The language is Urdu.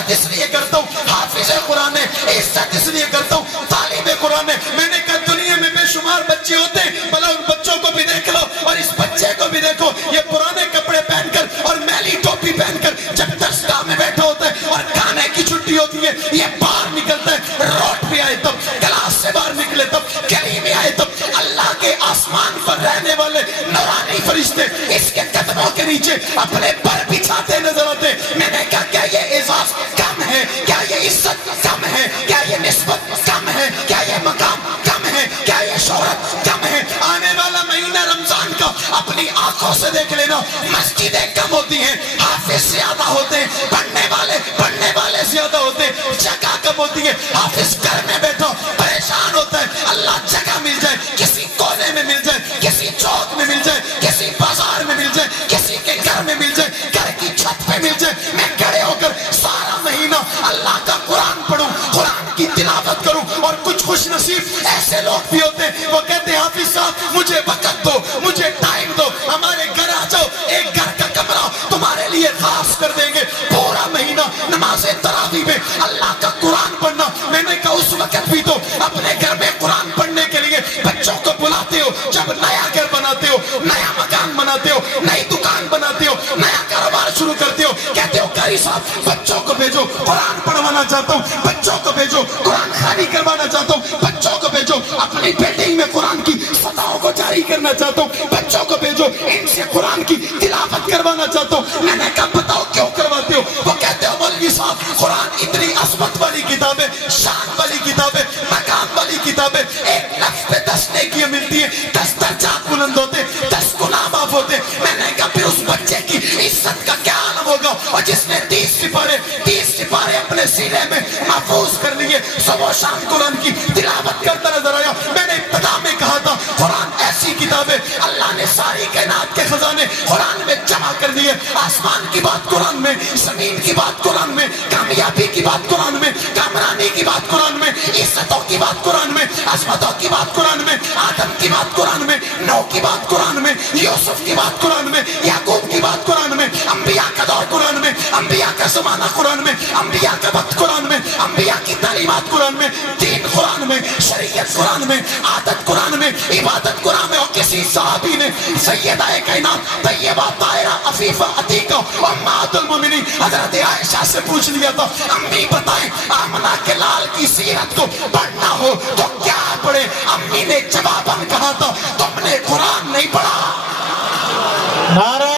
عزت اس لیے کرتا ہوں حافظ قرآن ہے, عزت اس لیے کرتا ہوں طالب قرآن ہے. میں نے کہا دنیا میں بے شمار بچے ہوتے ہیں, بھلا ان بچوں کو بھی دیکھ لو اور اس بچے کو بھی دیکھو, یہ پرانے کپڑے پہن کر اور میلی ٹوپی پہن کر جب درسگاہ میں بیٹھا ہوتا ہے اور کھانے کی چھٹی ہوتی ہے, یہ باہر نکلتا ہے, روٹ پہ آئے تب, کلاس سے باہر نکلے تب, گلی میں آئے تب, اللہ کے آسمان پر رہنے والے نورانی فرشتے اس کے قدموں کے نیچے اپنے پر بچھاتے نظر آتے. میں نے کہا کیا یہ اعزاز کم ہے, کیا یہ عزت کم ہے, کیا یہ نسبت کم ہے, کیا یہ مقام کم ہے, کیا یہ شہرت کم ہے؟ آنے والا مہینہ رمضان کا اپنی آنکھوں سے دیکھ لینا, مسجدیں کم ہوتی ہیں, حافظ زیادہ ہوتے ہیں, پڑھنے والے زیادہ ہوتے ہیں, جگہ کم ہوتی ہے. حافظ گھر میں بیٹھو پریشان ہوتا ہے, اللہ جگہ مل جائے, کسی کونے میں مل جائے, کسی چوک میں مل جائے, کسی بازار میں مل جائے, کسی کے گھر میں مل جائے, گھر کی چھت پہ مل جائے, میں کھڑے ہو کر سارا مہینہ اللہ کا قرآن پڑھوں, قرآن کی تلاوت کروں. اور کچھ خوش نصیب ایسے لوگ بھی ہوتے ہیں, وہ کہتے ہیں حافظ صاحب مجھے وقت دو, مجھے ٹائم دو, ہمارے گھر آ جاؤ, ایک گھر کا کمرہ تمہارے لیے خاص کر دیں گے, پورا مہینہ نماز تراویح میں اللہ کا قرآن پڑھنا. میں نے کہا اس وقت بھی تو اپنے گھر میں قرآن پڑھنے کے لیے بچوں کو بلاتے ہو, جب نیا گھر بناتے ہو, نیا مکان بناتے ہو, نئی دکان بناتے ہو, نیا کاروبار شروع کرتے ہو, کہتے ہو قاری صاحب بچوں کو بھیجو, قرآن پڑھوانا چاہتا ہوں, بچوں کو بھیجو, قرآن خوانی کروانا چاہتا ہوں, بچوں کو بھیجو, اپنی بلڈنگ میں قرآن کی فتحوں کو جاری کرنا چاہتا ہوں, بچوں کو بھیجو, ان سے قرآن کی تلاوت کروانا چاہتا ہوں. میں نے کہا بتاؤ کیوں کرواتے ہو؟ وہ کہتے ہو مولوی صاحب قرآن اتنی عظمت والی کتاب ہے, شان والی کتاب ہے, مقام والی کتاب ہے, ایک لفظ پہ 10 نیکیاں ملتی ہیں, 10 درجات بلند ہوتے, 10 گناہ معاف ہوتے. میں نے کہا پھر اس بچے کی عزت کا کیا عالم ہوگا, اور جس نے 30 سپارے اپنے سینے میں محفوظ کر لیے, صبح و شام قرآن کی تلاوت کرتا نظر آیا. میں نے ابتدا میں کہا تھا قرآن ایسی کتاب ہے, اللہ نے ساری کائنات کے خزانے قرآن میں جمع کر دیے, آسمان کی بات قرآن میں, زمین کی بات قرآن میں, کامیابی کی بات قرآن میں, کامرانی کی بات قرآن میں, عزتوں کی بات قرآن میں, عظمتوں کی بات قرآن میں, آدم کی بات قرآن میں, نوح کی بات قرآن میں, یوسف کی بات قرآن میں, یعقوب کی بات قرآن میں, انبیاء کا دور قرآن میں, انبیاء کا زمانہ قرآن میں, انبیاء کا وقت قرآن میں, انبیاء کی تعلیمات قرآن میں, دین قرآن میں, شریعت قرآن میں, عادت قرآن میں, عبادت قرآن میں. اور کسی صحابی نے سیدہ کائنات طیبہ طاہرہ عفیفہ عتیقہ امہات المومنین حضرت عائشہ سے پوچھ لیا تھا, امی بتائیں آمنہ کے لال کی سیرت کو پڑھنا ہو تو کیا پڑھے؟ امی نے جواباً کہا تھا تم نے قرآن نہیں پڑھا. نعرہ